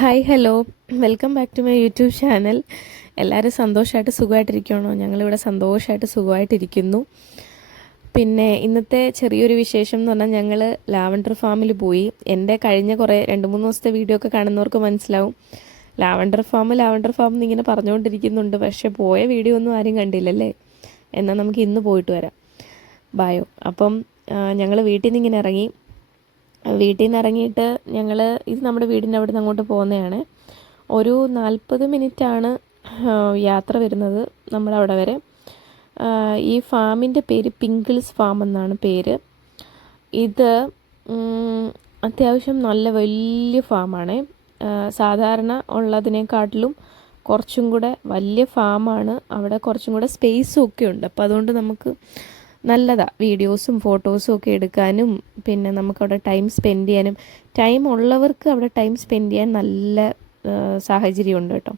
Hi hello welcome back to my YouTube channel. എല്ലാവരും സന്തോഷമായിട്ട് സുഖമായിട്ടിരിക്കണോ? ഞങ്ങളിവിടെ സന്തോഷമായിട്ട് സുഖമായിട്ടിരിക്കുന്നു. പിന്നെ ഇന്നത്തെ ചെറിയൊരു വിശേഷം എന്ന് പറഞ്ഞാൽ ഞങ്ങൾ ലാവൻഡർ ഫാമിൽ പോയി. എൻ്റെ കഴിഞ്ഞ 2-3 ദിവസത്തെ വീഡിയോ ഒക്കെ കാണുന്നവർക്ക് മനസ്സിലാവും. ലാവൻഡർ ഫാം എന്നിങ്ങനെ പറഞ്ഞുകൊണ്ടിരിക്കുന്നുണ്ട്, പക്ഷേ പോയ വീഡിയോ ഒന്നും ആരും കണ്ടില്ലല്ലേ. എന്നാൽ നമുക്ക് ഇന്ന് പോയിട്ട് വരാം. ബായോ. അപ്പം ഞങ്ങൾ വീട്ടിൽ നിന്ന് ഇങ്ങനെ ഇറങ്ങി. വീട്ടിൽ നിന്ന് ഇറങ്ങിയിട്ട് ഞങ്ങൾ ഇത് നമ്മുടെ വീടിൻ്റെ അവിടെ നിന്ന് അങ്ങോട്ട് പോകുന്നതാണ്. ഒരു 40 മിനിറ്റാണ് യാത്ര വരുന്നത് നമ്മുടെ അവിടെ വരെ. ഈ ഫാമിൻ്റെ പേര് പിങ്കിൾസ് ഫാം എന്നാണ് പേര്. ഇത് അത്യാവശ്യം നല്ല വലിയ ഫാമാണ്. സാധാരണ ഉള്ളതിനെക്കാട്ടിലും കുറച്ചും കൂടെ വലിയ ഫാമാണ്. അവിടെ കുറച്ചും കൂടെ സ്പേസും ഒക്കെ ഉണ്ട്. അപ്പോൾ അതുകൊണ്ട് നമുക്ക് നല്ലതാണ് വീഡിയോസും ഫോട്ടോസും ഒക്കെ എടുക്കാനും. പിന്നെ നമുക്കവിടെ ടൈം സ്പെൻഡ് ചെയ്യാനും, ടൈം ഉള്ളവർക്ക് അവിടെ ടൈം സ്പെൻഡ് ചെയ്യാൻ നല്ല സാഹചര്യമുണ്ട് കേട്ടോ.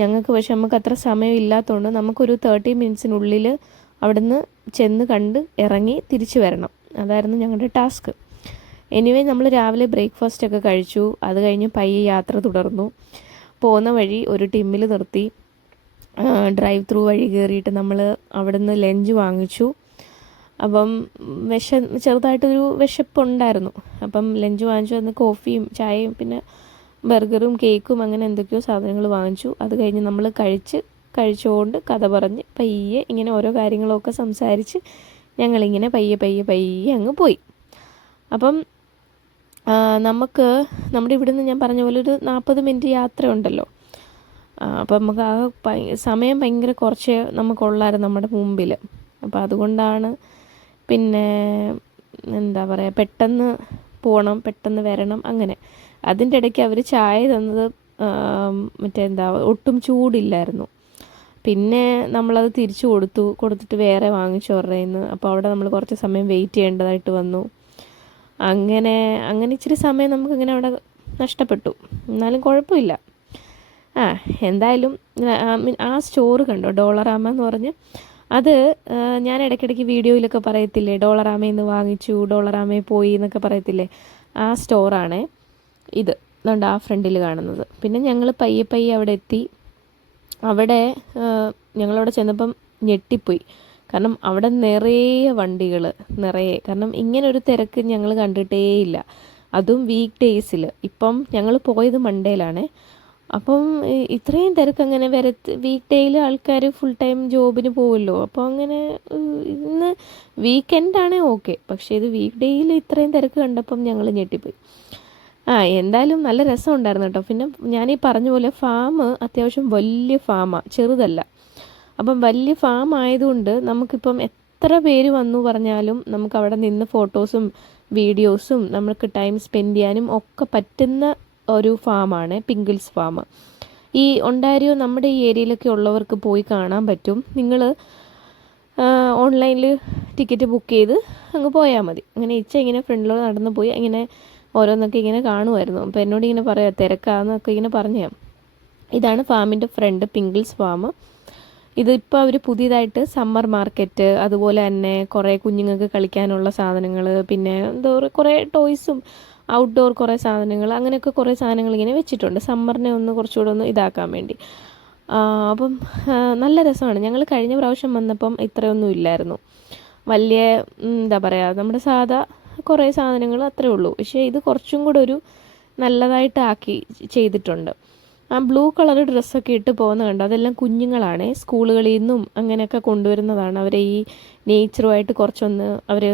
ഞങ്ങൾക്ക് പക്ഷെ നമുക്ക് അത്ര സമയം ഇല്ലാത്തതുകൊണ്ട് നമുക്കൊരു 30 മിനിറ്റ്സിനുള്ളിൽ അവിടുന്ന് ചെന്ന് കണ്ട് ഇറങ്ങി തിരിച്ചു വരണം. അതായിരുന്നു ഞങ്ങളുടെ ടാസ്ക്. എനിവേ നമ്മൾ രാവിലെ ബ്രേക്ക്ഫാസ്റ്റ് ഒക്കെ കഴിച്ചു. അത് കഴിഞ്ഞ് പയ്യെ യാത്ര തുടർന്നു. പോകുന്ന വഴി ഒരു ടിമ്മിൽ നിർത്തി ഡ്രൈവ് ത്രൂ വഴി കയറിയിട്ട് നമ്മൾ അവിടുന്ന് ലഞ്ച് വാങ്ങിച്ചു. അപ്പം ചെറുതായിട്ടൊരു വിശപ്പുണ്ടായിരുന്നു. അപ്പം ലഞ്ച് വാങ്ങിച്ചു. അന്ന് കോഫിയും ചായയും പിന്നെ ബർഗറും കേക്കും അങ്ങനെ എന്തൊക്കെയോ സാധനങ്ങൾ വാങ്ങിച്ചു. അത് കഴിഞ്ഞ് നമ്മൾ കഴിച്ചുകൊണ്ട് കഥ പറഞ്ഞ് പയ്യെ ഇങ്ങനെ ഓരോ കാര്യങ്ങളൊക്കെ സംസാരിച്ച് ഞങ്ങളിങ്ങനെ പയ്യെ അങ്ങ് പോയി. അപ്പം നമുക്ക് നമ്മുടെ ഇവിടുന്ന് ഞാൻ പറഞ്ഞ പോലെ ഒരു 40 മിനിറ്റ് യാത്ര ഉണ്ടല്ലോ. അപ്പം നമുക്ക് സമയം ഭയങ്കര കുറച്ച് നമുക്കുള്ളായിരുന്നു നമ്മുടെ മുമ്പിൽ. അപ്പോൾ അതുകൊണ്ടാണ് പിന്നെ എന്താ പറയുക, പെട്ടെന്ന് പോകണം, പെട്ടെന്ന് വരണം അങ്ങനെ. അതിൻ്റെ ഇടയ്ക്ക് അവർ ചായ തന്നത് ഒട്ടും ചൂടില്ലായിരുന്നു. പിന്നെ നമ്മളത് തിരിച്ചു കൊടുത്തിട്ട് വേറെ വാങ്ങിച്ചു അവരുടെ കയ്യിൽ നിന്ന്. അപ്പോൾ അവിടെ നമ്മൾ കുറച്ച് സമയം വെയിറ്റ് ചെയ്യേണ്ടതായിട്ട് വന്നു. അങ്ങനെ ഇച്ചിരി സമയം നമുക്കിങ്ങനെ അവിടെ നഷ്ടപ്പെട്ടു. എന്നാലും കുഴപ്പമില്ല. എന്തായാലും ആ സ്റ്റോർ കണ്ടോ, ഡോളറാമ എന്ന് പറഞ്ഞ്. അത് ഞാൻ ഇടയ്ക്കിടയ്ക്ക് വീഡിയോയിലൊക്കെ പറയത്തില്ലേ, ഡോളറാമയിൽ നിന്ന് വാങ്ങിച്ചു, ഡോളറാമയിൽ പോയി എന്നൊക്കെ പറയത്തില്ലേ. ആ സ്റ്റോറാണ് ഇത്. അതുകൊണ്ട് ആ ഫ്രണ്ടിൽ കാണുന്നത്. പിന്നെ ഞങ്ങൾ പയ്യെ അവിടെ എത്തി. അവിടെ ഞങ്ങളവിടെ ചെന്നപ്പം ഞെട്ടിപ്പോയി. കാരണം അവിടെ നിറയെ വണ്ടികൾ, കാരണം ഇങ്ങനൊരു തിരക്ക് ഞങ്ങൾ കണ്ടിട്ടേയില്ല. അതും വീക്ക് ഡേയ്സിൽ. ഇപ്പം ഞങ്ങൾ പോയത് മൺഡേയിലാണ്. അപ്പം ഇത്രയും തിരക്ക് അങ്ങനെ വീക്ക് ഡേയിൽ ആൾക്കാർ ഫുൾ ടൈം ജോബിന് പോകുമല്ലോ. അപ്പോൾ അങ്ങനെ ഇന്ന് വീക്കെൻഡാണേ ഓക്കെ, പക്ഷേ ഇത് വീക്ക് ഡേയിൽ ഇത്രയും തിരക്ക് കണ്ടപ്പം ഞങ്ങൾ ഞെട്ടിപ്പോയി. എന്തായാലും നല്ല രസമുണ്ടായിരുന്നു കേട്ടോ. പിന്നെ ഞാനീ പറഞ്ഞ പോലെ ഫാം അത്യാവശ്യം വലിയ ഫാമാണ്, ചെറുതല്ല. അപ്പം വലിയ ഫാം ആയതുകൊണ്ട് നമുക്കിപ്പം എത്ര പേര് വന്നു പറഞ്ഞാലും നമുക്ക് അവിടെ നിന്ന് ഫോട്ടോസും വീഡിയോസും നമുക്ക് ടൈം സ്പെൻഡ് ചെയ്യാനും ഒക്കെ പറ്റുന്ന ഒരു ഫാമാണ് പിങ്കിൾസ് ഫാം. ഈ ഒണ്ടാരിയോ നമ്മുടെ ഈ ഏരിയയിലൊക്കെ ഉള്ളവർക്ക് പോയി കാണാൻ പറ്റും. നിങ്ങൾ ഓൺലൈനിൽ ടിക്കറ്റ് ബുക്ക് ചെയ്ത് അങ്ങ് പോയാൽ മതി. അങ്ങനെ ഇങ്ങനെ ഫ്രണ്ടിലൂടെ നടന്നു പോയി ഇങ്ങനെ ഓരോന്നൊക്കെ ഇങ്ങനെ കാണുമായിരുന്നു. അപ്പോൾ എന്നോട് ഇങ്ങനെ പറയാം തിരക്കാന്നൊക്കെ ഇങ്ങനെ പറഞ്ഞു. ഇതാണ് ഫാമിൻ്റെ ഫ്രണ്ട്, പിങ്കിൾസ് ഫാം. ഇതിപ്പോൾ അവർ പുതിയതായിട്ട് സമ്മർ മാർക്കറ്റ്, അതുപോലെ തന്നെ കുറേ കുഞ്ഞുങ്ങൾക്ക് കളിക്കാനുള്ള സാധനങ്ങൾ, പിന്നെ കുറേ ടോയ്സും ഔട്ട്ഡോർ കുറേ സാധനങ്ങൾ, അങ്ങനെയൊക്കെ കുറേ സാധനങ്ങൾ ഇങ്ങനെ വെച്ചിട്ടുണ്ട് സമ്മറിനെ കുറച്ചുകൂടെ ഇതാക്കാൻ വേണ്ടി. അപ്പം നല്ല രസമാണ്. ഞങ്ങൾ കഴിഞ്ഞ പ്രാവശ്യം വന്നപ്പം ഇത്രയൊന്നും ഇല്ലായിരുന്നു. വലിയ എന്താ പറയുക, നമ്മുടെ സാധാ കുറേ സാധനങ്ങൾ അത്രേ ഉള്ളൂ. പക്ഷേ ഇത് കുറച്ചും കൂടെ ഒരു നല്ലതായിട്ട് ചെയ്തിട്ടുണ്ട്. ആ ബ്ലൂ കളർ ഡ്രസ്സൊക്കെ ഇട്ട് പോകുന്ന കണ്ടോ, അതെല്ലാം കുഞ്ഞുങ്ങളാണ്. സ്കൂളുകളിൽ നിന്നും അങ്ങനെയൊക്കെ കൊണ്ടുവരുന്നതാണ്. അവരെ ഈ നേച്ചറുമായിട്ട് അവരെ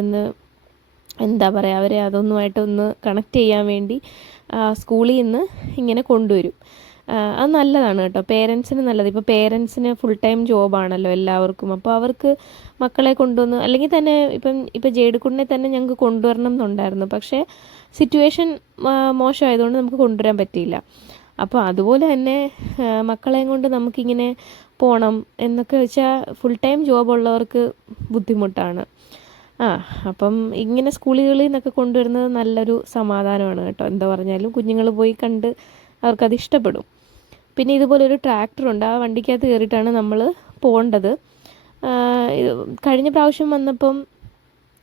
എന്താ പറയുക, അവരെ അതൊന്നുമായിട്ടൊന്ന് കണക്ട് ചെയ്യാൻ വേണ്ടി സ്കൂളിൽ നിന്ന് ഇങ്ങനെ കൊണ്ടുവരും. അത് നല്ലതാണ് കേട്ടോ, പേരൻസിന് നല്ലത്. ഇപ്പോൾ പേരൻസിന് ഫുൾ ടൈം ജോബാണല്ലോ എല്ലാവർക്കും. അപ്പോൾ അവർക്ക് മക്കളെ കൊണ്ടുവന്ന്, അല്ലെങ്കിൽ തന്നെ ഇപ്പം ജേഡിക്കുട്ടിനെ തന്നെ ഞങ്ങൾക്ക് കൊണ്ടുവരണം എന്നുണ്ടായിരുന്നു. പക്ഷേ സിറ്റുവേഷൻ മോശമായതുകൊണ്ട് നമുക്ക് കൊണ്ടുവരാൻ പറ്റിയില്ല. അപ്പോൾ അതുപോലെ തന്നെ മക്കളെയും കൊണ്ട് നമുക്കിങ്ങനെ പോകണം എന്നൊക്കെ വെച്ചാൽ ഫുൾ ടൈം ജോബുള്ളവർക്ക് ബുദ്ധിമുട്ടാണ്. അപ്പം ഇങ്ങനെ സ്കൂളുകളിൽ നിന്നൊക്കെ കൊണ്ടുവരുന്നത് നല്ലൊരു സമാധാനമാണ് കേട്ടോ. എന്താ പറഞ്ഞാലും കുഞ്ഞുങ്ങൾ പോയി കണ്ട് അവർക്കത് ഇഷ്ടപ്പെടും. പിന്നെ ഇതുപോലൊരു ട്രാക്ടറുണ്ട്, ആ വണ്ടിക്കകത്ത് കയറിയിട്ടാണ് നമ്മൾ പോകേണ്ടത്. കഴിഞ്ഞ പ്രാവശ്യം വന്നപ്പം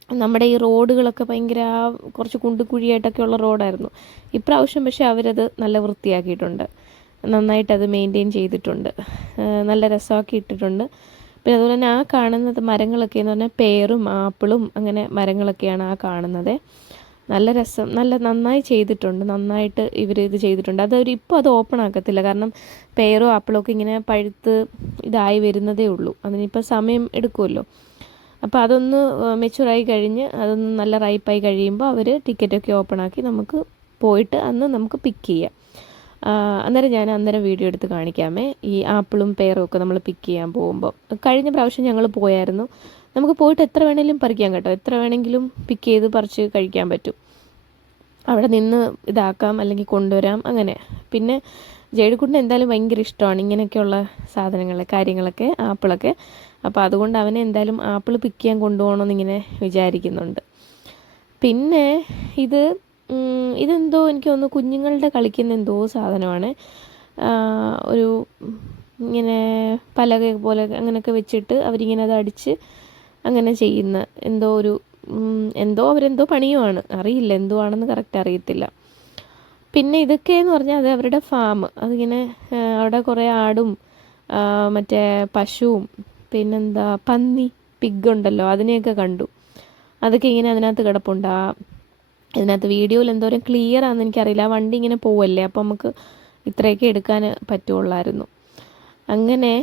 നമ്മുടെ ഈ റോഡുകളൊക്കെ ഭയങ്കര കുറച്ച് കുണ്ടുകുഴിയായിട്ടൊക്കെയുള്ള റോഡായിരുന്നു. ഇപ്രാവശ്യം പക്ഷേ അവരത് നല്ല വൃത്തിയാക്കിയിട്ടുണ്ട്, നന്നായിട്ടത് മെയിൻറ്റെയിൻ ചെയ്തിട്ടുണ്ട്, നല്ല രസമാക്കി ഇട്ടിട്ടുണ്ട്. പിന്നെ അതുപോലെ തന്നെ ആ കാണുന്നത് മരങ്ങളൊക്കെ എന്ന് പറഞ്ഞാൽ പേറും ആപ്പിളും അങ്ങനെ മരങ്ങളൊക്കെയാണ് ആ കാണുന്നത്. നല്ല രസം, നന്നായി ചെയ്തിട്ടുണ്ട്, നന്നായിട്ട് ഇവർ ഇത് ചെയ്തിട്ടുണ്ട്. ഇപ്പോൾ അത് ഓപ്പൺ ആക്കത്തില്ല, കാരണം പേറും ആപ്പിളും ഒക്കെ ഇങ്ങനെ പഴുത്ത് ഇതായി വരുന്നതേ ഉള്ളൂ. അതിനിപ്പോൾ സമയം എടുക്കുമല്ലോ. അപ്പോൾ അതൊന്ന് മെച്ചുറായി കഴിഞ്ഞ് അതൊന്ന് നല്ല റൈപ്പായി കഴിയുമ്പോൾ അവർ ടിക്കറ്റൊക്കെ ഓപ്പൺ ആക്കി നമുക്ക് പോയിട്ട് അന്ന് നമുക്ക് പിക്ക് ചെയ്യാം. അന്നേരം ഞാൻ വീഡിയോ എടുത്ത് കാണിക്കാമേ, ഈ ആപ്പിളും പേറും ഒക്കെ നമ്മൾ പിക്ക് ചെയ്യാൻ പോകുമ്പോൾ. കഴിഞ്ഞ പ്രാവശ്യം ഞങ്ങൾ പോയായിരുന്നു. നമുക്ക് പോയിട്ട് എത്ര വേണമെങ്കിലും പറിക്കാം കേട്ടോ, എത്ര വേണമെങ്കിലും പിക്ക് ചെയ്ത് പറിച്ച് കഴിക്കാൻ പറ്റും. അവിടെ നിന്ന് ഇതാക്കാം, അല്ലെങ്കിൽ കൊണ്ടുവരാം, അങ്ങനെ. പിന്നെ ജേഡിക്കുട്ടിന് എന്തായാലും ഭയങ്കര ഇഷ്ടമാണ് ഇങ്ങനെയൊക്കെയുള്ള സാധനങ്ങൾ, കാര്യങ്ങളൊക്കെ, ആപ്പിളൊക്കെ. അപ്പോൾ അതുകൊണ്ട് അവനെ എന്തായാലും ആപ്പിൾ പിക്ക് ചെയ്യാൻ കൊണ്ടുപോകണമെന്ന് ഇങ്ങനെ വിചാരിക്കുന്നുണ്ട്. പിന്നെ ഇതെന്തോ എനിക്ക് തോന്നുന്നു കുഞ്ഞുങ്ങളുടെ കളിക്കുന്ന എന്തോ സാധനമാണ്. ഒരു ഇങ്ങനെ പലക പോലെ അങ്ങനെയൊക്കെ വെച്ചിട്ട് അവരിങ്ങനെ അത് അടിച്ച് അങ്ങനെ ചെയ്യുന്ന അവരെന്തോ പണിയുമാണ്, അറിയില്ല, എന്തോ ആണെന്ന് കറക്റ്റ് അറിയത്തില്ല. പിന്നെ ഇതൊക്കെയെന്ന് പറഞ്ഞാൽ അത് അവരുടെ ഫാം. അതിങ്ങനെ അവിടെ കുറേ ആടും മറ്റേ പശുവും പിന്നെന്താ പന്നി, പിഗ് ഉണ്ടല്ലോ, അതിനെയൊക്കെ കണ്ടു. അതൊക്കെ ഇങ്ങനെ അതിനകത്ത് കിടപ്പുണ്ട്. ഇതിനകത്ത് വീഡിയോയിൽ എന്തോരം ക്ലിയർ ആണെന്ന് എനിക്കറിയില്ല, ആ വണ്ടി ഇങ്ങനെ പോവല്ലേ, അപ്പോൾ നമുക്ക് ഇത്രയൊക്കെ എടുക്കാൻ പറ്റുള്ളായിരുന്നു. അങ്ങനെ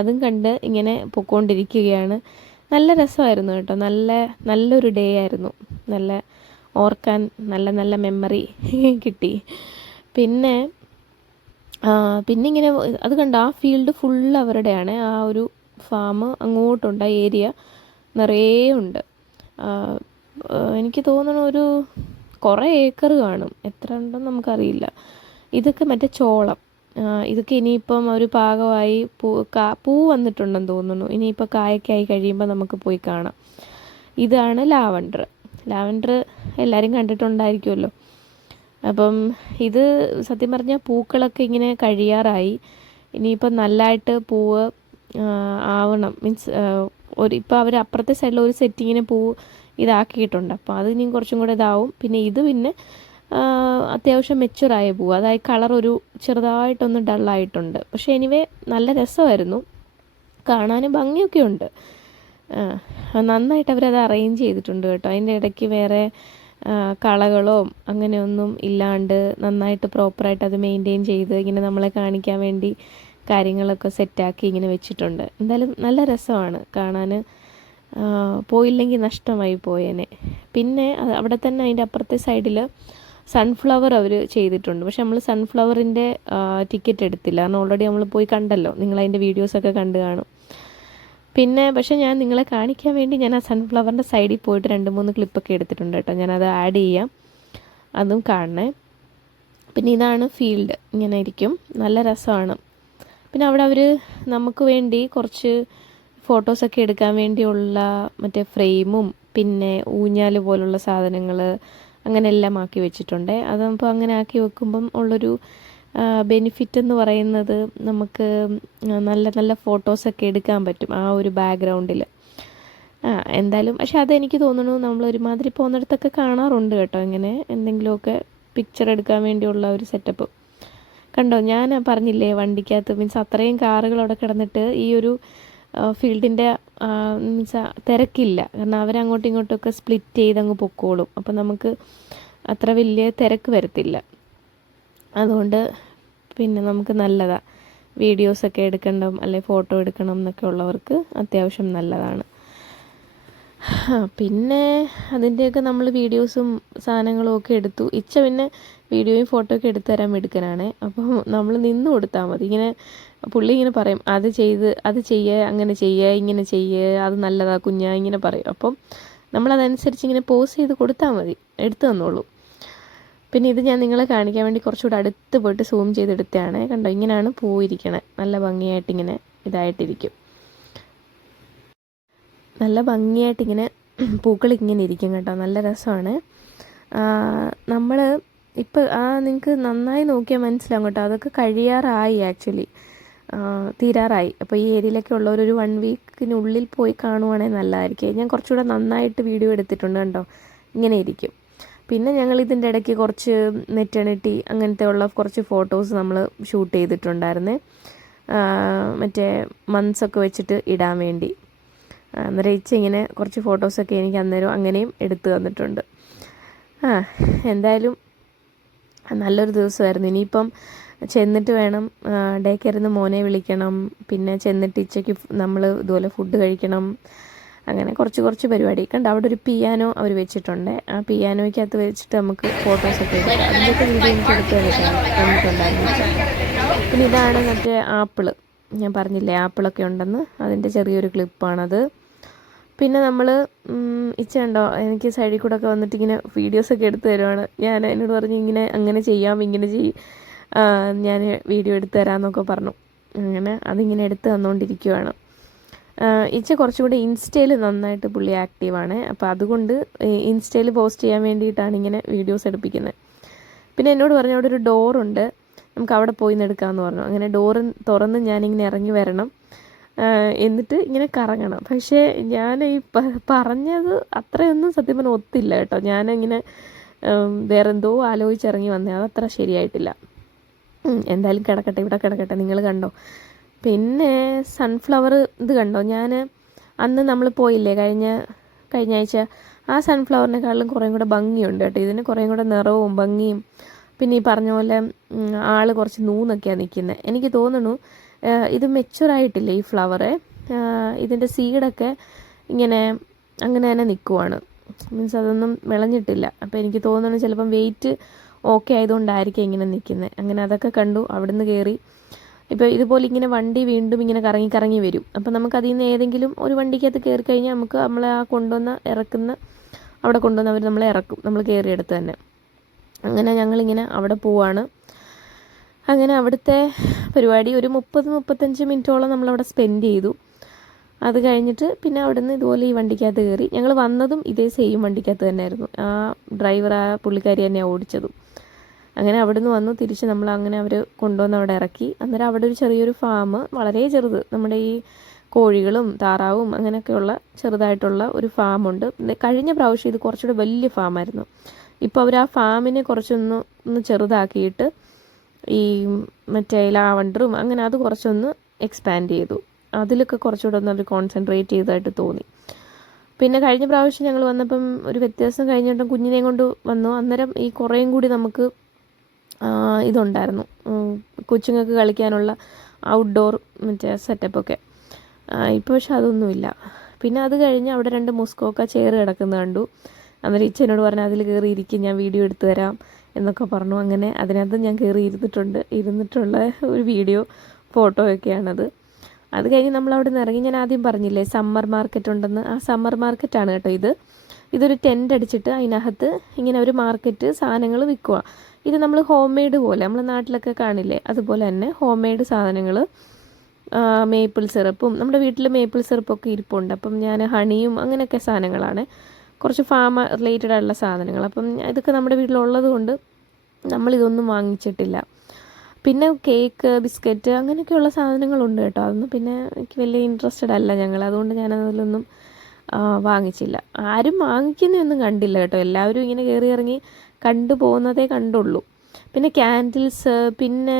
അതും കണ്ട് ഇങ്ങനെ പൊയ്ക്കൊണ്ടിരിക്കുകയാണ്. നല്ല രസമായിരുന്നു കേട്ടോ, നല്ലൊരു ഡേ ആയിരുന്നു. നല്ല ഓർക്കാൻ നല്ല മെമ്മറി കിട്ടി. പിന്നെ ഇങ്ങനെ അത് കണ്ട ആ ഫീൽഡ് ഫുള്ള് അവരുടെയാണ്. ആ ഒരു ഫാം അങ്ങോട്ടുണ്ട്, ആ ഏരിയ നിറയെ ഉണ്ട്. എനിക്ക് തോന്നുന്നു ഒരു കുറേ ഏക്കർ കാണും, എത്ര ഉണ്ടെന്ന് നമുക്കറിയില്ല. ഇതൊക്കെ മറ്റേ ചോളം, ഇതൊക്കെ ഇനിയിപ്പം ഒരു പാകമായി പൂ വന്നിട്ടുണ്ടെന്ന് തോന്നുന്നു. ഇനിയിപ്പോൾ കായൊക്കെയായി കഴിയുമ്പോൾ നമുക്ക് പോയി കാണാം. ഇതാണ് ലാവൻഡർ എല്ലാവരും കണ്ടിട്ടുണ്ടായിരിക്കുമല്ലോ. അപ്പം ഇത് സത്യം പറഞ്ഞാൽ പൂക്കളൊക്കെ ഇങ്ങനെ കഴിയാറായി. ഇനിയിപ്പം നല്ലതായിട്ട് പൂവ് ആവണം, മീൻസ് ഇപ്പോൾ അവർ അപ്പുറത്തെ സൈഡിൽ ഒരു സെറ്റിങ്ങിന് പൂവ് ഇതാക്കിയിട്ടുണ്ട്. അപ്പോൾ അത് ഇനിയും കുറച്ചും കൂടെ ഇതാവും. പിന്നെ അത്യാവശ്യം മെച്ചുറായ പൂവ്, അതായത് കളർ ഒരു ചെറുതായിട്ടൊന്ന് ഡള്ളായിട്ടുണ്ട്. പക്ഷേ എനിവേ നല്ല രസമായിരുന്നു, കാണാനും ഭംഗിയൊക്കെ ഉണ്ട്. നന്നായിട്ട് അവരത് അറേഞ്ച് ചെയ്തിട്ടുണ്ട് കേട്ടോ. അതിൻ്റെ ഇടയ്ക്ക് വേറെ കളകളോ അങ്ങനെയൊന്നും ഇല്ലാണ്ട് നന്നായിട്ട് പ്രോപ്പറായിട്ട് അത് മെയിൻറ്റെയിൻ ചെയ്ത് ഇങ്ങനെ നമ്മളെ കാണിക്കാൻ വേണ്ടി കാര്യങ്ങളൊക്കെ സെറ്റാക്കി ഇങ്ങനെ വെച്ചിട്ടുണ്ട്. എന്തായാലും നല്ല രസമാണ് കാണാൻ. പോയില്ലെങ്കിൽ നഷ്ടമായി പോയേനെ. പിന്നെ അവിടെ തന്നെ അതിൻ്റെ അപ്പുറത്തെ സൈഡിൽ സൺഫ്ലവർ അവർ ചെയ്തിട്ടുണ്ട്. പക്ഷെ നമ്മൾ സൺഫ്ലവറിൻ്റെ ടിക്കറ്റ് എടുത്തില്ല, കാരണം ഓൾറെഡി നമ്മൾ പോയി കണ്ടല്ലോ, നിങ്ങളതിൻ്റെ വീഡിയോസൊക്കെ കണ്ടു കാണും. പിന്നെ പക്ഷേ ഞാൻ നിങ്ങളെ കാണിക്കാൻ വേണ്ടി ഞാൻ ആ സൺഫ്ലവറിൻ്റെ സൈഡിൽ പോയിട്ട് 2-3 ക്ലിപ്പൊക്കെ എടുത്തിട്ടുണ്ട് കേട്ടോ. ഞാനത് ആഡ് ചെയ്യാം, അതും കാണണേ. പിന്നെ ഇതാണ് ഫീൽഡ്, ഇങ്ങനെ ഇരിക്കും, നല്ല രസമാണ്. പിന്നെ അവിടെ അവർ നമുക്ക് വേണ്ടി കുറച്ച് ഫോട്ടോസൊക്കെ എടുക്കാൻ വേണ്ടിയുള്ള മറ്റേ ഫ്രെയിമും പിന്നെ ഊഞ്ഞാൽ പോലുള്ള സാധനങ്ങൾ അങ്ങനെ എല്ലാം ആക്കി വെച്ചിട്ടുണ്ട്. അതപ്പോൾ അങ്ങനെ ആക്കി വെക്കുമ്പം ഉള്ളൊരു ബെനിഫിറ്റ് എന്ന് പറയുന്നത് നമുക്ക് നല്ല ഫോട്ടോസൊക്കെ എടുക്കാൻ പറ്റും ആ ഒരു ബാക്ക്ഗ്രൗണ്ടിൽ. എന്തായാലും പക്ഷെ അതെനിക്ക് തോന്നുന്നു നമ്മൾ ഒരുമാതിരി പോകുന്നിടത്തൊക്കെ കാണാറുണ്ട് കേട്ടോ, ഇങ്ങനെ എന്തെങ്കിലുമൊക്കെ പിക്ചർ എടുക്കാൻ വേണ്ടിയുള്ള ഒരു സെറ്റപ്പ്. കണ്ടോ, ഞാൻ പറഞ്ഞില്ലേ വണ്ടിക്കകത്ത്, മീൻസ് അത്രയും കാറുകൾ അവിടെ കിടന്നിട്ട് ഈ ഒരു ഫീൽഡിൻ്റെ മീൻസ് തിരക്കില്ല, കാരണം അവരങ്ങോട്ടും ഇങ്ങോട്ടുമൊക്കെ സ്പ്ലിറ്റ് ചെയ്തങ്ങ് പൊക്കോളും. അപ്പം നമുക്ക് അത്ര വലിയ തിരക്ക് വരത്തില്ല. അതുകൊണ്ട് പിന്നെ നമുക്ക് നല്ലതാണ്, വീഡിയോസൊക്കെ എടുക്കണം അല്ലെങ്കിൽ ഫോട്ടോ എടുക്കണം എന്നൊക്കെ ഉള്ളവർക്ക് അത്യാവശ്യം നല്ലതാണ്. പിന്നെ അതിൻ്റെയൊക്കെ നമ്മൾ വീഡിയോസും സാധനങ്ങളും ഒക്കെ എടുത്തു. പിന്നെ വീഡിയോയും ഫോട്ടോ ഒക്കെ എടുത്തു തരാൻ എടുക്കാനാണ്. അപ്പം നമ്മൾ നിന്ന് കൊടുത്താൽ മതി. ഇങ്ങനെ പുള്ളി ഇങ്ങനെ പറയും, അത് ചെയ്യുക, അങ്ങനെ ചെയ്യുക, ഇങ്ങനെ ചെയ്യുക, അത് നല്ലതാ കുഞ്ഞാ, ഇങ്ങനെ പറയും. അപ്പം നമ്മളതനുസരിച്ച് ഇങ്ങനെ പോസ് ചെയ്ത് കൊടുത്താൽ മതി, എടുത്തു തന്നോളൂ. പിന്നെ ഇത് ഞാൻ നിങ്ങളെ കാണിക്കാൻ വേണ്ടി കുറച്ചുകൂടെ അടുത്ത് പോയിട്ട് സൂം ചെയ്തെടുത്തതാണ്. കണ്ടോ, ഇങ്ങനെയാണ് പോയിരിക്കണേ, നല്ല ഭംഗിയായിട്ടിങ്ങനെ ഇതായിട്ടിരിക്കും, നല്ല ഭംഗിയായിട്ടിങ്ങനെ പൂക്കൾ ഇങ്ങനെ ഇരിക്കും കേട്ടോ, നല്ല രസമാണ്. നമ്മൾ ഇപ്പോൾ നിങ്ങൾക്ക് നന്നായി നോക്കിയാൽ മനസ്സിലാകും കേട്ടോ, അതൊക്കെ കഴിയാറായി ആക്ച്വലി. തീരാറായി. അപ്പോൾ ഈ ഏരിയയിലൊക്കെ ഉള്ളവരൊരു 1 വീക്കിനുള്ളിൽ പോയി കാണുവാണെങ്കിൽ നല്ലതായിരിക്കും. ഞാൻ കുറച്ചുകൂടെ നന്നായിട്ട് വീഡിയോ എടുത്തിട്ടുണ്ട് കണ്ടോ, ഇങ്ങനെ ഇരിക്കും. പിന്നെ ഞങ്ങൾ ഇതിൻ്റെ ഇടയ്ക്ക് കുറച്ച് മെറ്റേണിറ്റി അങ്ങനത്തെ ഉള്ള കുറച്ച് ഫോട്ടോസ് നമ്മൾ ഷൂട്ട് ചെയ്തിട്ടുണ്ടായിരുന്നേ, മറ്റേ മന്ത്സൊക്കെ വെച്ചിട്ട് ഇടാൻ വേണ്ടി. അന്നേരം ഇങ്ങനെ കുറച്ച് ഫോട്ടോസൊക്കെ എനിക്ക് അന്നേരം അങ്ങനെയും എടുത്തു തന്നിട്ടുണ്ട്. എന്തായാലും നല്ലൊരു ദിവസമായിരുന്നു. ഇനിയിപ്പം ചെന്നിട്ട് വേണം ഡേ കെയറിൽ നിന്ന് മോനെ വിളിക്കണം, പിന്നെ ചെന്നിട്ട് ഉച്ചയ്ക്ക് നമ്മൾ ഇതുപോലെ ഫുഡ് കഴിക്കണം. അങ്ങനെ കുറച്ച് പരിപാടി കണ്ട്. അവിടെ ഒരു പിയാനോ അവർ വെച്ചിട്ടുണ്ട്. ആ പിയാനോയ്ക്കകത്ത് വെച്ചിട്ട് നമുക്ക് ഫോട്ടോസൊക്കെ എടുക്കാം. അതിൻ്റെയൊക്കെ വീഡിയോ എനിക്ക് എടുത്ത് തന്നിട്ടുണ്ടായിരുന്നു. പിന്നെ ഇതാണ് മറ്റേ ആപ്പിള്, ഞാൻ പറഞ്ഞില്ലേ ആപ്പിളൊക്കെ ഉണ്ടെന്ന്, അതിൻ്റെ ചെറിയൊരു ക്ലിപ്പാണത്. പിന്നെ നമ്മൾ ഇച്ചുണ്ടോ എനിക്ക് സൈഡിൽ കൂടെ ഒക്കെ വന്നിട്ട് ഇങ്ങനെ വീഡിയോസൊക്കെ എടുത്ത് തരുവാണ്. ഞാൻ എന്നോട് പറഞ്ഞു ഇങ്ങനെ അങ്ങനെ ചെയ്യാം, ഇങ്ങനെ ഞാൻ വീഡിയോ എടുത്ത് തരാമെന്നൊക്കെ പറഞ്ഞു. അങ്ങനെ അതിങ്ങനെ എടുത്ത് തന്നുകൊണ്ടിരിക്കുവാണ്. ഇച്ച കുറച്ചുകൂടി ഇൻസ്റ്റയിൽ നന്നായിട്ട് പുള്ളി ആക്റ്റീവാണ്. അപ്പോൾ അതുകൊണ്ട് ഇൻസ്റ്റയിൽ പോസ്റ്റ് ചെയ്യാൻ വേണ്ടിയിട്ടാണ് ഇങ്ങനെ വീഡിയോസ് എടുപ്പിക്കുന്നത്. പിന്നെ എന്നോട് പറഞ്ഞു അവിടെ ഒരു ഡോറുണ്ട്, നമുക്ക് അവിടെ പോയി എടുക്കാമെന്ന് പറഞ്ഞു. അങ്ങനെ ഡോറ് തുറന്ന് ഞാനിങ്ങനെ ഇറങ്ങി വരണം, എന്നിട്ട് ഇങ്ങനെ കറങ്ങണം. പക്ഷേ ഞാൻ ഈ പറഞ്ഞത് അത്രയൊന്നും സത്യം പറഞ്ഞാൽ ഒത്തില്ല കേട്ടോ. ഞാനിങ്ങനെ വേറെന്തോ ആലോചിച്ചിറങ്ങി വന്നേ, അതത്ര ശരിയായിട്ടില്ല. എന്തായാലും കിടക്കട്ടെ, ഇവിടെ കിടക്കട്ടെ, നിങ്ങൾ കണ്ടോ. പിന്നെ സൺഫ്ലവർ ഇത് കണ്ടോ, ഞാൻ അന്ന് നമ്മൾ പോയില്ലേ കഴിഞ്ഞ ആഴ്ച, ആ സൺഫ്ലവറിനെക്കാളും കുറേയും കൂടെ ഭംഗിയുണ്ട് കേട്ടോ. ഇതിന് കുറേയും കൂടെ നിറവും ഭംഗിയും, പിന്നെ ഈ പറഞ്ഞ പോലെ ആൾ കുറച്ച് നൂന്നൊക്കെയാണ് നിൽക്കുന്നത്. എനിക്ക് തോന്നുന്നു ഇത് മെച്ചുറായിട്ടില്ല ഈ ഫ്ലവറ്, ഇതിൻ്റെ സീഡൊക്കെ ഇങ്ങനെ അങ്ങനെ തന്നെ നിൽക്കുവാണ്, മീൻസ് അതൊന്നും വിളഞ്ഞിട്ടില്ല. അപ്പോൾ എനിക്ക് തോന്നുന്നു ചിലപ്പം വെയിറ്റ് ഓക്കെ ആയതുകൊണ്ടായിരിക്കും ഇങ്ങനെ നിൽക്കുന്നത്. അങ്ങനെ അതൊക്കെ കണ്ടു. അവിടുന്ന് കയറി ഇപ്പോൾ ഇതുപോലെ ഇങ്ങനെ വണ്ടി വീണ്ടും ഇങ്ങനെ കറങ്ങി വരും. അപ്പോൾ നമുക്ക് അതിൽ നിന്ന് ഏതെങ്കിലും ഒരു വണ്ടിക്കകത്ത് കയറി കഴിഞ്ഞാൽ നമുക്ക് നമ്മളെ ആ അവിടെ കൊണ്ടുവന്ന് അവർ നമ്മളെ ഇറക്കും, നമ്മൾ കയറിയെടുത്ത് തന്നെ. അങ്ങനെ ഞങ്ങളിങ്ങനെ അവിടെ പോവാണ്. അങ്ങനെ അവിടുത്തെ പരിപാടി ഒരു 30-35 മിനിറ്റോളം നമ്മളവിടെ സ്പെൻഡ് ചെയ്തു. അത് കഴിഞ്ഞിട്ട് പിന്നെ അവിടുന്ന് ഇതുപോലെ ഈ വണ്ടിക്കകത്ത് കയറി. ഞങ്ങൾ വന്നതും ഇതേ സെയിം വണ്ടിക്കകത്ത് തന്നെയായിരുന്നു. ആ ഡ്രൈവർ, ആ പുള്ളിക്കാരി തന്നെയാണ് ഓടിച്ചതും. അങ്ങനെ അവിടുന്ന് വന്നു തിരിച്ച് നമ്മൾ അങ്ങനെ അവർ കൊണ്ടുവന്ന് അവിടെ ഇറക്കി. അന്നേരം അവിടെ ഒരു ചെറിയൊരു ഫാം, വളരെ ചെറുത്, നമ്മുടെ ഈ കോഴികളും താറാവും അങ്ങനെയൊക്കെയുള്ള ചെറുതായിട്ടുള്ള ഒരു ഫാമുണ്ട്. കഴിഞ്ഞ പ്രാവശ്യം ഇത് കുറച്ചുകൂടെ വലിയ ഫാമായിരുന്നു. ഇപ്പോൾ അവർ ആ ഫാമിനെ കുറച്ചൊന്ന് ചെറുതാക്കിയിട്ട് ഈ മറ്റേ ലാവണ്ടറും അങ്ങനെ അത് കുറച്ചൊന്ന് എക്സ്പാൻഡ് ചെയ്തു. അതിലൊക്കെ കുറച്ചുകൂടെ ഒന്ന് അവർ കോൺസെൻട്രേറ്റ് ചെയ്തതായിട്ട് തോന്നി. പിന്നെ കഴിഞ്ഞ പ്രാവശ്യം ഞങ്ങൾ വന്നപ്പം ഒരു വ്യത്യാസം കഴിഞ്ഞിട്ടും കുഞ്ഞിനെയും കൊണ്ട് വന്നു. അന്നേരം ഈ കുറേയും കൂടി നമുക്ക് ഇതുണ്ടായിരുന്നു, കൊച്ചുങ്ങൾക്ക് കളിക്കാനുള്ള ഔട്ട്ഡോർ മറ്റേ സെറ്റപ്പൊക്കെ. ഇപ്പോൾ പക്ഷെ അതൊന്നുമില്ല. പിന്നെ അത് കഴിഞ്ഞ് അവിടെ 2 മുസ്കോക്ക ചെയർ കിടക്കുന്നത് കണ്ടു. അന്നേരം ഇച്ചനോട് പറഞ്ഞു അതിൽ കയറി ഇരിക്കും, ഞാൻ വീഡിയോ എടുത്തു തരാം എന്നൊക്കെ പറഞ്ഞു. അങ്ങനെ അതിനകത്ത് ഞാൻ കയറി ഇരുന്നിട്ടുള്ള ഒരു വീഡിയോ ഫോട്ടോ ഒക്കെയാണത്. അത് കഴിഞ്ഞ് നമ്മൾ അവിടെ നിന്ന് ഇറങ്ങി. ഞാൻ ആദ്യം പറഞ്ഞില്ലേ സമ്മർ മാർക്കറ്റ് ഉണ്ടെന്ന്, ആ സമ്മർ മാർക്കറ്റാണ് കേട്ടോ ഇതൊരു ടെൻ്റ് അടിച്ചിട്ട് അതിനകത്ത് ഇങ്ങനെ ഒരു മാർക്കറ്റ് സാധനങ്ങൾ വിൽക്കുക. ഇത് നമ്മൾ ഹോം മെയ്ഡ് പോലെ നമ്മൾ നാട്ടിലൊക്കെ കാണില്ലേ, അതുപോലെ തന്നെ ഹോം മെയ്ഡ് സാധനങ്ങൾ, മേപ്പിൾ സിറപ്പും, നമ്മുടെ വീട്ടിൽ മേപ്പിൾ സിറപ്പൊക്കെ ഇരിപ്പുണ്ട്. അപ്പം ഞാൻ ഹണിയും അങ്ങനെയൊക്കെ സാധനങ്ങളാണ്, കുറച്ച് ഫാം റിലേറ്റഡ് ആയിട്ടുള്ള സാധനങ്ങൾ. അപ്പം ഇതൊക്കെ നമ്മുടെ വീട്ടിലുള്ളത് കൊണ്ട് നമ്മളിതൊന്നും വാങ്ങിച്ചിട്ടില്ല. പിന്നെ കേക്ക്, ബിസ്ക്കറ്റ് അങ്ങനെയൊക്കെയുള്ള സാധനങ്ങളുണ്ട് കേട്ടോ. അതൊന്നും പിന്നെ എനിക്ക് വലിയ ഇൻട്രസ്റ്റഡ് അല്ല അതുകൊണ്ട് ഞാനതിലൊന്നും വാങ്ങിച്ചില്ല. ആരും വാങ്ങിക്കുന്നതൊന്നും കണ്ടില്ല കേട്ടോ. എല്ലാവരും ഇങ്ങനെ കയറി ഇറങ്ങി കണ്ടു പോകുന്നതേ കണ്ടുള്ളൂ. പിന്നെ ക്യാൻഡിൽസ്, പിന്നെ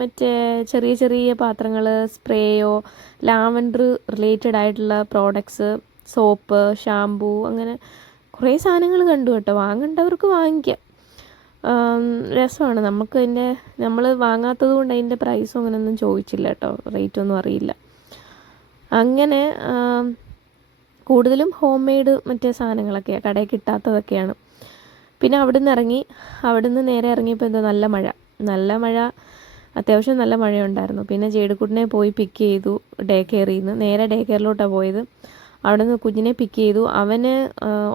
മറ്റേ ചെറിയ പാത്രങ്ങൾ, സ്പ്രേയോ ലാവൻഡർ റിലേറ്റഡ് ആയിട്ടുള്ള പ്രോഡക്ട്സ്, സോപ്പ്, ഷാമ്പൂ, അങ്ങനെ കുറേ സാധനങ്ങൾ കണ്ടു കേട്ടോ. വാങ്ങേണ്ടവർക്ക് വാങ്ങിക്കാം, രസമാണ്. നമ്മൾ വാങ്ങാത്തത് കൊണ്ട് അതിൻ്റെ പ്രൈസും അങ്ങനെയൊന്നും ചോദിച്ചില്ല കേട്ടോ, റേറ്റൊന്നും അറിയില്ല. അങ്ങനെ കൂടുതലും ഹോം മെയ്ഡ് മറ്റേ സാധനങ്ങളൊക്കെയാണ്, കടയിൽ കിട്ടാത്തതൊക്കെയാണ്. പിന്നെ അവിടുന്ന് നേരെ ഇറങ്ങിയപ്പോൾ നല്ല മഴ, അത്യാവശ്യം നല്ല മഴയുണ്ടായിരുന്നു. പിന്നെ ജേഡുക്കുട്ടിനെ പോയി പിക്ക് ചെയ്തു ഡേ കെയറിൽ നിന്ന്. നേരെ ഡേ കെയറിലോട്ടാണ് പോയത്. അവിടെ നിന്ന് കുഞ്ഞിനെ പിക്ക് ചെയ്തു. അവന്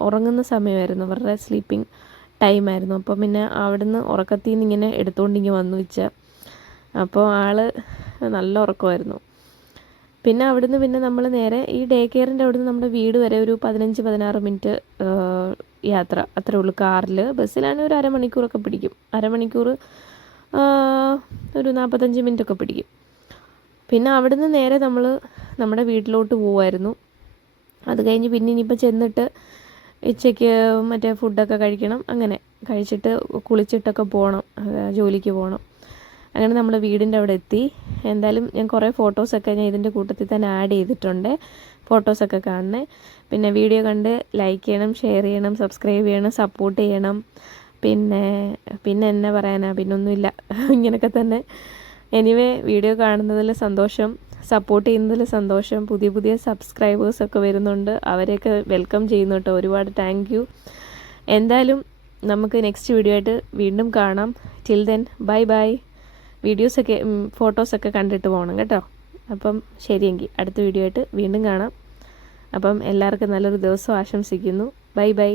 ഉറങ്ങുന്ന സമയമായിരുന്നു, അവരുടെ സ്ലീപ്പിംഗ് ടൈമായിരുന്നു. അപ്പോൾ പിന്നെ അവിടുന്ന് ഉറക്കത്തിൽ നിന്ന് ഇങ്ങനെ എടുത്തുകൊണ്ടിങ്ങനെ വന്നു അപ്പോൾ ആൾ നല്ല ഉറക്കമായിരുന്നു. പിന്നെ അവിടുന്ന് പിന്നെ നമ്മൾ നേരെ ഈ ഡേ കെയറിൻ്റെ അവിടുന്ന് നമ്മുടെ വീട് വരെ ഒരു 15-16 മിനിറ്റ് യാത്ര, അത്രേ ഉള്ളൂ. കാറിൽ, ബസ്സിലാണെങ്കിൽ ഒരു അരമണിക്കൂറൊക്കെ പിടിക്കും. ഒരു 45 മിനിറ്റൊക്കെ പിടിക്കും. പിന്നെ അവിടുന്ന് നേരെ നമ്മൾ നമ്മുടെ വീട്ടിലോട്ട് പോവായിരുന്നു. അത് കഴിഞ്ഞ് പിന്നെ ഇനിയിപ്പോൾ ചെന്നിട്ട് ഉച്ചയ്ക്ക് മറ്റേ ഫുഡൊക്കെ കഴിക്കണം. അങ്ങനെ കഴിച്ചിട്ട് കുളിച്ചിട്ടൊക്കെ പോകണം, ജോലിക്ക് പോകണം. അങ്ങനെ നമ്മൾ വീടിൻ്റെ അവിടെ എത്തി. എന്തായാലും ഞാൻ കുറേ ഫോട്ടോസൊക്കെ ഞാൻ ഇതിൻ്റെ കൂട്ടത്തിൽ തന്നെ ആഡ് ചെയ്തിട്ടുണ്ട്, ഫോട്ടോസൊക്കെ കാണണേ. പിന്നെ വീഡിയോ കണ്ട് ലൈക്ക് ചെയ്യണം, ഷെയർ ചെയ്യണം, സബ്സ്ക്രൈബ് ചെയ്യണം, സപ്പോർട്ട് ചെയ്യണം. പിന്നെ എന്നാ പറയാനാ, പിന്നൊന്നുമില്ല, ഇങ്ങനെയൊക്കെ തന്നെ. എനിവേ വീഡിയോ കാണുന്നതിൽ സന്തോഷം, സപ്പോർട്ട് ചെയ്യുന്നതിൽ സന്തോഷം. പുതിയ പുതിയ സബ്സ്ക്രൈബേഴ്സൊക്കെ വരുന്നുണ്ട്, അവരെയൊക്കെ വെൽക്കം ചെയ്യുന്നു കേട്ടോ. ഒരുപാട് താങ്ക് യു. എന്തായാലും നമുക്ക് നെക്സ്റ്റ് വീഡിയോ ആയിട്ട് വീണ്ടും കാണാം. Till then bye bye. വീഡിയോസൊക്കെ ഫോട്ടോസൊക്കെ കണ്ടിട്ട് പോകണം കേട്ടോ. അപ്പം ശരിയെങ്കിൽ അടുത്ത വീഡിയോ ആയിട്ട് വീണ്ടും കാണാം. അപ്പം എല്ലാവർക്കും നല്ലൊരു ദിവസം ആശംസിക്കുന്നു. Bye bye.